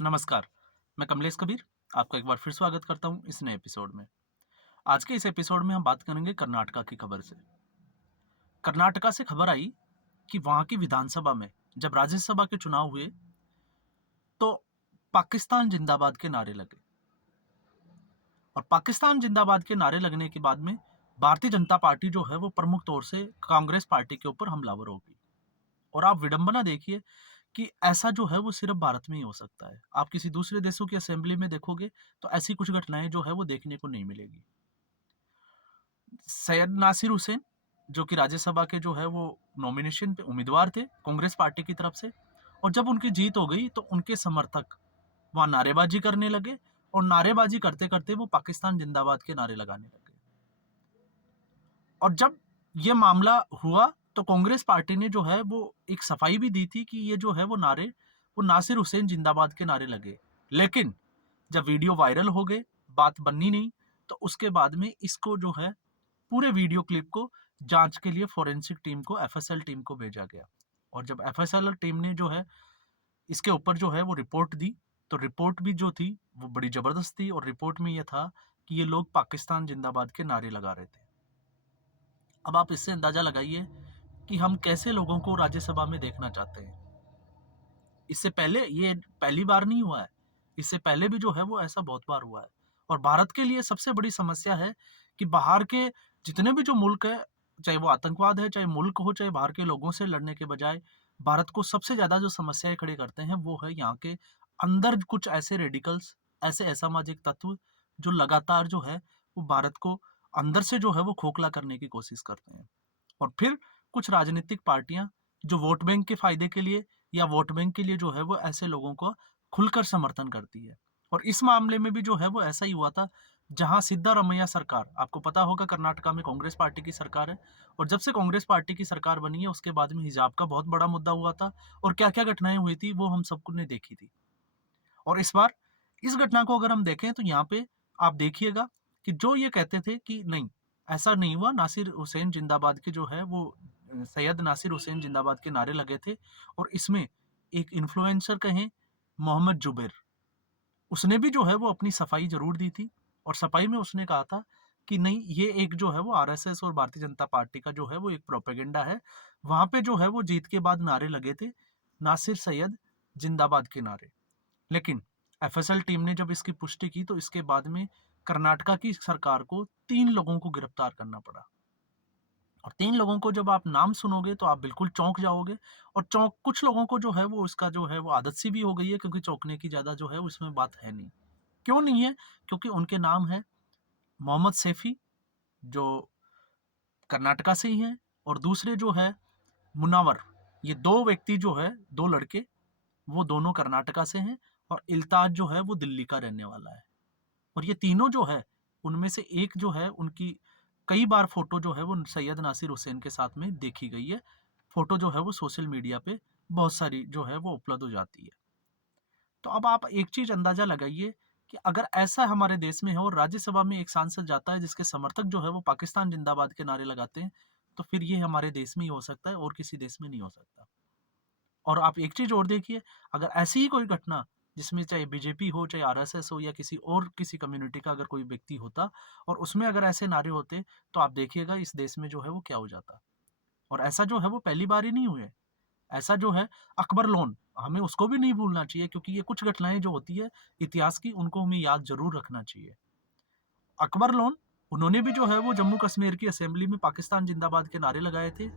नमस्कार, मैं कमलेश कबीर आपका एक बार फिर स्वागत करता हूं इस नए एपिसोड में। आज के इस एपिसोड में हम बात करेंगे कर्नाटका की खबर से। कर्नाटका से खबर आई कि वहां की विधानसभा में जब राज्यसभा के चुनाव हुए तो पाकिस्तान जिंदाबाद के नारे लगे और पाकिस्तान जिंदाबाद के नारे लगने के बाद में भारतीय जनता पार्टी जो है वो प्रमुख तौर से कांग्रेस पार्टी के ऊपर हमलावर हो गई। और आप विडंबना देखिए कि ऐसा जो है वो सिर्फ भारत में ही हो सकता है। आप किसी दूसरे देशों की असेंबली में देखोगे तो ऐसी कुछ घटनाएं जो है वो देखने को नहीं मिलेगी। सैयद नासिर हुसैन जो कि राज्यसभा के जो है वो नॉमिनेशन पे उम्मीदवार थे कांग्रेस पार्टी की तरफ से, और जब उनकी जीत हो गई तो उनके समर्थक वहां नारेबाजी करने लगे और नारेबाजी करते करते वो पाकिस्तान जिंदाबाद के नारे लगाने लगे। और जब ये मामला हुआ तो कांग्रेस पार्टी ने जो है वो एक सफाई भी दी थी कि ये जो है वो नारे वो नासिर हुसैन जिंदाबाद के नारे लगे। लेकिन जब वीडियो वायरल हो गए, बात बननी नहीं, तो उसके बाद में इसको जो है पूरे वीडियो क्लिप को जांच के लिए फॉरेंसिक टीम को एफएसएल टीम को भेजा गया। और जब एफएसएल टीम ने जो है इसके ऊपर जो है वो रिपोर्ट दी, तो रिपोर्ट भी जो थी वो बड़ी जबरदस्त थी। और रिपोर्ट में यह था कि ये लोग पाकिस्तान जिंदाबाद के नारे लगा रहे थे। अब आप इससे अंदाजा लगाइए कि हम कैसे लोगों को राज्यसभा में देखना चाहते हैं। इससे पहले ये पहली बार नहीं हुआ है, इससे पहले भी जो है वो ऐसा बहुत बार हुआ है। और भारत के लिए सबसे बड़ी समस्या है कि बाहर के जितने भी जो मुल्क है, चाहे वो आतंकवाद है, चाहे मुल्क हो, चाहे बाहर के लोगों से लड़ने के बजाय भारत को सबसे ज्यादा जो समस्याएं खड़ी करते हैं वो है यहाँ के अंदर कुछ ऐसे रेडिकल्स, ऐसे असामाजिक तत्व जो लगातार जो है वो भारत को अंदर से जो है वो खोखला करने की कोशिश करते हैं। और फिर कुछ राजनीतिक पार्टियां जो वोट बैंक के फायदे के लिए या वोट बैंक के लिए जो है वो ऐसे लोगों को खुलकर समर्थन करती है। और इस मामले में भी जो है वो ऐसा ही हुआ था, जहां सिद्धारमैया सरकार, आपको पता होगा कर्नाटका में कांग्रेस पार्टी की सरकार है, और जब से कांग्रेस पार्टी की सरकार बनी है उसके बाद में हिजाब का बहुत बड़ा मुद्दा हुआ था और क्या क्या घटनाएं हुई थी वो हम सबको ने देखी थी। और इस बार इस घटना को अगर हम देखें तो यहाँ पे आप देखिएगा कि जो ये कहते थे कि नहीं, ऐसा नहीं हुआ, नासिर हुसैन जिंदाबाद के जो है वो सैयद नासिर हुसैन जिंदाबाद के नारे लगे थे। और इसमें एक इन्फ्लुएंसर कहें, मोहम्मद जुबैर, उसने भी जो है वो अपनी सफाई जरूर दी थी। और सफाई में उसने कहा था कि नहीं, ये एक जो है वो आरएसएस और भारतीय जनता पार्टी का जो है वो एक प्रोपेगेंडा है। वहां पे जो है वो जीत के बाद नारे लगे थे नासिर सैयद जिंदाबाद के नारे। लेकिन एफएसएल टीम ने जब इसकी पुष्टि की तो इसके बाद में कर्नाटका की सरकार को 3 लोगों को गिरफ्तार करना पड़ा। और 3 लोगों को जब आप नाम सुनोगे तो आप बिल्कुल चौंक जाओगे। और चौंक कुछ लोगों को जो है वो इसका जो है वो आदत सी भी हो गई है, क्योंकि चौंकने की ज्यादा जो है उसमें बात है नहीं। क्यों नहीं है? क्योंकि उनके नाम है मोहम्मद सैफी, जो कर्नाटका से ही है, और दूसरे जो है मुनावर। ये 2 व्यक्ति जो है, 2 लड़के, वो दोनों कर्नाटका से हैं। और इल्ताज जो है वो दिल्ली का रहने वाला है। और ये तीनों जो है उनमें से एक जो है उनकी कई बार फोटो जो है वो सैयद नासिर हुसैन के साथ में देखी गई है। फोटो जो है वो सोशल मीडिया पे बहुत सारी जो है वो उपलब्ध हो जाती है। तो अब आप एक चीज अंदाजा लगाइए कि अगर ऐसा हमारे देश में है और राज्यसभा में एक सांसद जाता है जिसके समर्थक जो है वो पाकिस्तान जिंदाबाद के नारे लगाते हैं, तो फिर ये हमारे देश में ही हो सकता है और किसी देश में नहीं हो सकता। और आप एक चीज और देखिए, अगर ऐसी ही कोई घटना जिसमें चाहे बीजेपी हो, चाहे आरएसएस हो, या किसी और किसी कम्युनिटी का अगर कोई व्यक्ति होता और उसमें अगर ऐसे नारे होते, तो आप देखिएगा इस देश में जो है वो क्या हो जाता। और ऐसा जो है वो पहली बार ही नहीं हुए। ऐसा जो है अकबर लोन, हमें उसको भी नहीं भूलना चाहिए, क्योंकि ये कुछ घटनाएं जो होती है इतिहास की उनको हमें याद जरूर रखना चाहिए। अकबर लोन, उन्होंने भी जो है वो जम्मू कश्मीर की असेंबली में पाकिस्तान जिंदाबाद के नारे लगाए थे,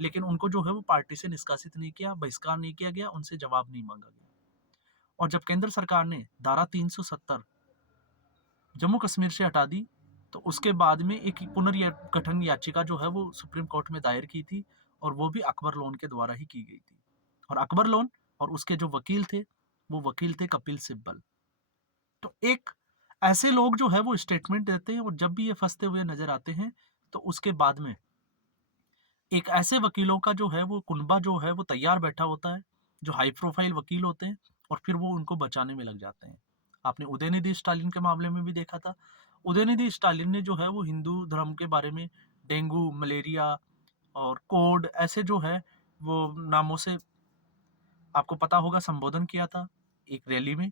लेकिन उनको जो है वो पार्टी से निष्कासित नहीं किया, बहिष्कार नहीं किया गया, उनसे जवाब नहीं मांगा गया। और जब केंद्र सरकार ने धारा 370 जम्मू कश्मीर से हटा दी, तो उसके बाद में एक पुनर्गठन याचिका जो है वो सुप्रीम कोर्ट में दायर की थी, और वो भी अकबर लोन के द्वारा ही की गई थी। और अकबर लोन और उसके जो वकील थे, वो वकील थे कपिल सिब्बल। तो एक ऐसे लोग जो है वो स्टेटमेंट देते हैं, और जब भी ये फंसते हुए नजर आते हैं तो उसके बाद में एक ऐसे वकीलों का जो है वो कुनबा जो है वो तैयार बैठा होता है, जो हाई प्रोफाइल वकील होते हैं, और फिर वो उनको बचाने में लग जाते हैं। आपने उदयनिधि स्टालिन के मामले में भी देखा था। उदयनिधि स्टालिन ने जो है वो हिंदू धर्म के बारे में डेंगू, मलेरिया और कोड ऐसे जो है वो नामों से, आपको पता होगा, संबोधन किया था एक रैली में।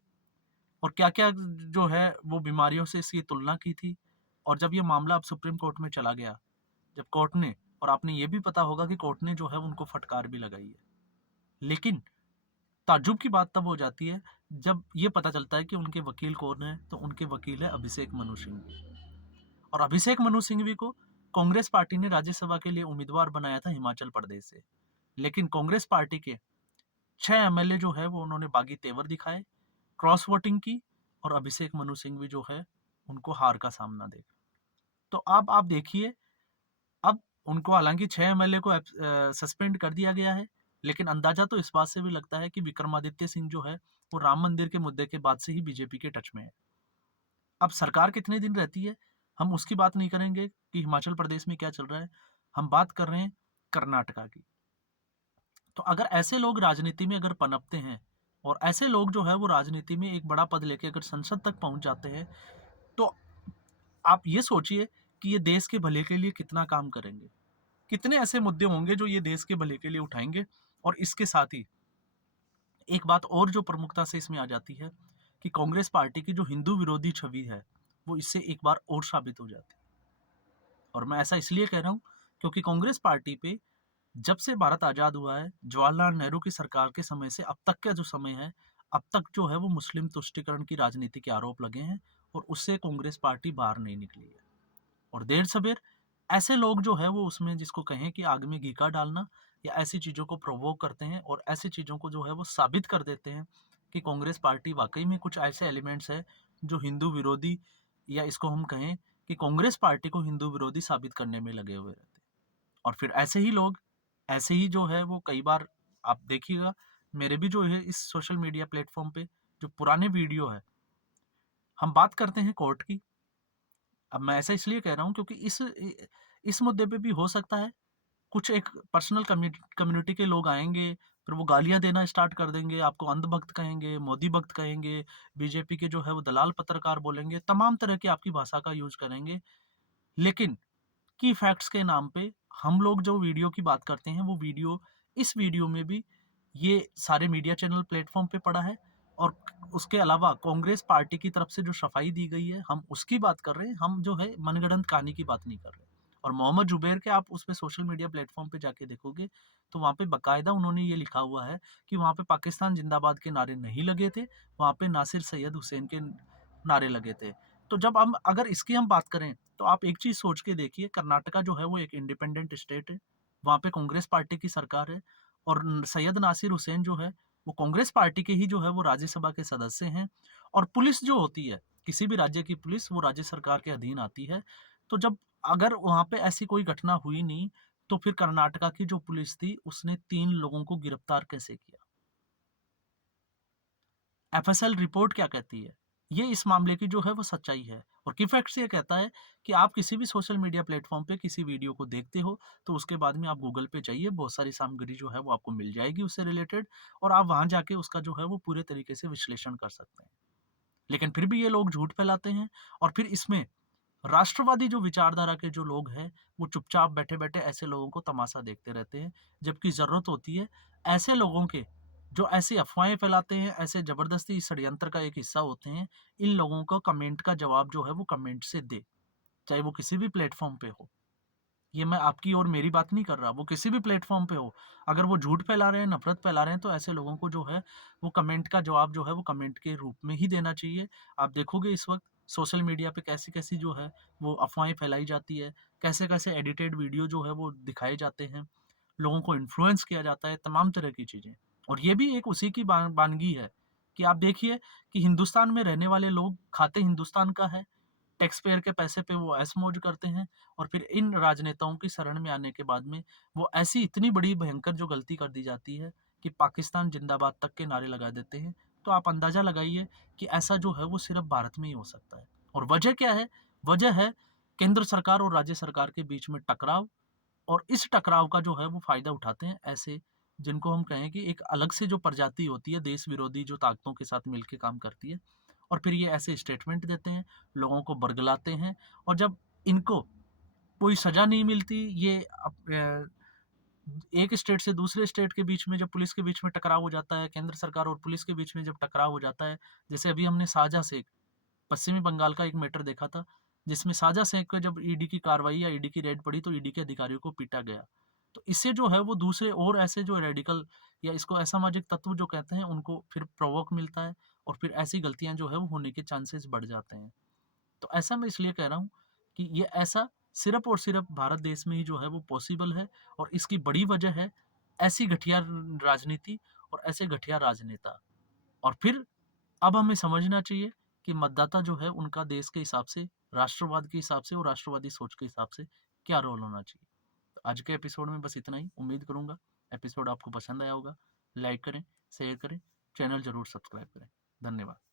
और क्या-क्या जो है वो बीमारियों से इसकी तुलना की थी। और जब ये मामला अब सुप्रीम कोर्ट में चला गया, जब कोर्ट ने, और आपने ये भी पता होगा कि कोर्ट ने जो है उनको फटकार भी लगाई है। लेकिन ताज्जुब की बात तब हो जाती है जब ये पता चलता है कि उनके वकील कौन है, तो उनके वकील है अभिषेक मनु सिंघवी। और अभिषेक मनु सिंघवी को कांग्रेस पार्टी ने राज्यसभा के लिए उम्मीदवार बनाया था हिमाचल प्रदेश से। लेकिन कांग्रेस पार्टी के 6 एमएलए जो है वो उन्होंने बागी तेवर दिखाए, क्रॉस वोटिंग की, और अभिषेक मनु सिंघवी जो है उनको हार का सामना दे। तो अब आप देखिए, अब उनको हालांकि 6 एमएलए को सस्पेंड कर दिया गया है, लेकिन अंदाजा तो इस बात से भी लगता है कि विक्रमादित्य सिंह जो है वो राम मंदिर के मुद्दे के बाद से ही बीजेपी के टच में है। अब सरकार कितने दिन रहती है, हम उसकी बात नहीं करेंगे कि हिमाचल प्रदेश में क्या चल रहा है, हम बात कर रहे हैं कर्नाटका की। तो अगर ऐसे लोग राजनीति में अगर पनपते हैं, और ऐसे लोग जो है वो राजनीति में एक बड़ा पद लेके अगर संसद तक पहुंच जाते हैं, तो आप ये सोचिए कि ये देश के भले के लिए कितना काम करेंगे। कितने ऐसे मुद्दे होंगे जो ये देश के भले के लिए उठाएंगे। और इसके साथ ही एक बात और जो प्रमुखता से इसमें आ जाती है कि कांग्रेस पार्टी की जो हिंदू विरोधी छवि है वो इससे एक बार और साबित हो जाती है। और मैं ऐसा इसलिए कह रहा हूं क्योंकि कांग्रेस पार्टी पे जब से भारत आजाद हुआ है, जवाहरलाल नेहरू की सरकार के समय से अब तक का जो समय है, अब तक जो है वो मुस्लिम तुष्टीकरण की राजनीति के आरोप लगे हैं, और उससे कांग्रेस पार्टी बाहर नहीं निकली है। और देर सबेर ऐसे लोग जो है वो उसमें, जिसको कहें कि आग में घी का डालना, या ऐसी चीज़ों को प्रोवोक करते हैं और ऐसी चीज़ों को जो है वो साबित कर देते हैं कि कांग्रेस पार्टी वाकई में कुछ ऐसे एलिमेंट्स है जो हिंदू विरोधी, या इसको हम कहें कि कांग्रेस पार्टी को हिंदू विरोधी साबित करने में लगे हुए रहते हैं। और फिर ऐसे ही लोग, ऐसे ही जो है वो कई बार आप देखिएगा, मेरे भी जो है इस सोशल मीडिया प्लेटफॉर्म पे जो पुराने वीडियो है, हम बात करते हैं कोर्ट की। अब मैं ऐसा इसलिए कह रहा हूँ क्योंकि इस मुद्दे पे भी हो सकता है कुछ एक पर्सनल कम्युनिटी के लोग आएंगे, फिर वो गालियां देना स्टार्ट कर देंगे, आपको अंधभक्त कहेंगे, मोदी भक्त कहेंगे, बीजेपी के जो है वो दलाल पत्रकार बोलेंगे, तमाम तरह की आपकी भाषा का यूज करेंगे। लेकिन की फैक्ट्स के नाम पे हम लोग जो वीडियो की बात करते हैं, वो वीडियो, इस वीडियो में भी ये सारे मीडिया चैनल प्लेटफॉर्म पे पड़ा है। और उसके अलावा कांग्रेस पार्टी की तरफ से जो सफाई दी गई है, हम उसकी बात कर रहे हैं, हम जो है मनगढ़ंत कहानी की बात नहीं कर रहे। और मोहम्मद जुबैर के आप उस पे सोशल मीडिया प्लेटफॉर्म पे जाके देखोगे तो वहाँ पे बाकायदा उन्होंने ये लिखा हुआ है कि वहाँ पे पाकिस्तान जिंदाबाद के नारे नहीं लगे थे, वहाँ पे नासिर सैयद हुसैन के नारे लगे थे। तो जब हम अगर इसकी हम बात करें तो आप एक चीज सोच के देखिए, कर्नाटका जो है वो एक इंडिपेंडेंट स्टेट है, वहाँ पे कांग्रेस पार्टी की सरकार है, और सैयद नासिर हुसैन जो है वो कांग्रेस पार्टी के ही जो है वो राज्यसभा के सदस्य हैं। और पुलिस जो होती है, किसी भी राज्य की पुलिस वो राज्य सरकार के अधीन आती है। तो जब अगर वहाँ पे ऐसी कोई घटना हुई नहीं, तो फिर कर्नाटका की जो पुलिस थी उसने 3 लोगों को गिरफ्तार कैसे किया? एफएसएल रिपोर्ट क्या कहती है? ये इस मामले की जो है वो सच्चाई है। और किफैक्ट्स ये कहता है कि आप किसी भी सोशल मीडिया प्लेटफॉर्म पे किसी वीडियो को देखते हो, तो उसके बाद में आप गूगल पे जाइए, बहुत सारी सामग्री जो है वो आपको मिल जाएगी उससे रिलेटेड, और आप वहाँ जाके उसका जो है वो पूरे तरीके से विश्लेषण कर सकते हैं। लेकिन फिर भी ये लोग झूठ फैलाते हैं, और फिर इसमें राष्ट्रवादी जो विचारधारा के जो लोग हैं, वो चुपचाप बैठे-बैठे ऐसे लोगों को तमाशा देखते रहते हैं, जबकि ज़रूरत होती है ऐसे लोगों के, जो ऐसी अफ़वाहें फैलाते हैं, ऐसे ज़बरदस्ती इस षड्यंत्र का एक हिस्सा होते हैं, इन लोगों को कमेंट का जवाब जो है वो कमेंट से दे, चाहे वो किसी भी प्लेटफ़ॉर्म पे हो। ये मैं आपकी और मेरी बात नहीं कर रहा, वो किसी भी प्लेटफ़ॉर्म पे हो। अगर वो झूठ फैला रहे हैं, नफ़रत फैला रहे हैं, तो ऐसे लोगों को जो है, वो कमेंट का जवाब जो है, वो कमेंट के रूप में ही देना चाहिए। आप देखोगे इस वक़्त सोशल मीडिया पे कैसी-कैसी जो है, वो अफ़वाहें फैलाई जाती है, कैसे-कैसे एडिटेड वीडियो जो है, वो दिखाए जाते हैं, लोगों को इन्फ्लुएंस किया जाता है, तमाम तरह की चीज़ें। और ये भी एक उसी की वानगी है कि आप देखिए कि हिंदुस्तान में रहने वाले लोग खाते हिंदुस्तान का है, टैक्स पेयर के पैसे पे वो ऐश-मौज करते हैं, और फिर इन राजनेताओं की शरण में आने के बाद में वो ऐसी इतनी बड़ी भयंकर जो गलती कर दी जाती है कि पाकिस्तान जिंदाबाद तक के नारे लगा देते हैं। तो आप अंदाज़ा लगाइए कि ऐसा जो है वो सिर्फ़ भारत में ही हो सकता है। और वजह क्या है? वजह है केंद्र सरकार और राज्य सरकार के बीच में टकराव, और इस टकराव का जो है वो फ़ायदा उठाते हैं ऐसे, जिनको हम कहें कि एक अलग से जो प्रजाति होती है, देश विरोधी जो ताकतों के साथ मिलके काम करती है, और फिर ये ऐसे स्टेटमेंट देते हैं, लोगों को बरगलाते हैं, और जब इनको कोई सज़ा नहीं मिलती, ये एक स्टेट से दूसरे स्टेट के बीच में जब पुलिस के बीच में टकराव हो जाता है, केंद्र सरकार और पुलिस के बीच में जब टकराव हो जाता है, जैसे अभी हमने साझा शेख पश्चिमी बंगाल का एक मैटर देखा था, जिसमें साझा शेख को जब ईडी की कार्रवाई या ईडी की रेड पड़ी तो ईडी के अधिकारियों को पीटा गया। तो इससे जो है वो दूसरे और ऐसे जो रेडिकल या इसको असामाजिक तत्व जो कहते हैं उनको फिर प्रोवोक मिलता है और फिर ऐसी गलतियां जो है वो होने के चांसेस बढ़ जाते हैं। तो ऐसा मैं इसलिए कह रहा हूँ कि ये ऐसा सिर्फ और सिर्फ भारत देश में ही जो है वो पॉसिबल है और इसकी बड़ी वजह है ऐसी घटिया राजनीति और ऐसे घटिया राजनेता। और फिर अब हमें समझना चाहिए कि मतदाता जो है उनका देश के हिसाब से, राष्ट्रवाद के हिसाब से और राष्ट्रवादी सोच के हिसाब से क्या रोल होना चाहिए। तो आज के एपिसोड में बस इतना ही। उम्मीद करूंगा एपिसोड आपको पसंद आया होगा। लाइक करें, शेयर करें, चैनल जरूर सब्सक्राइब करें। धन्यवाद।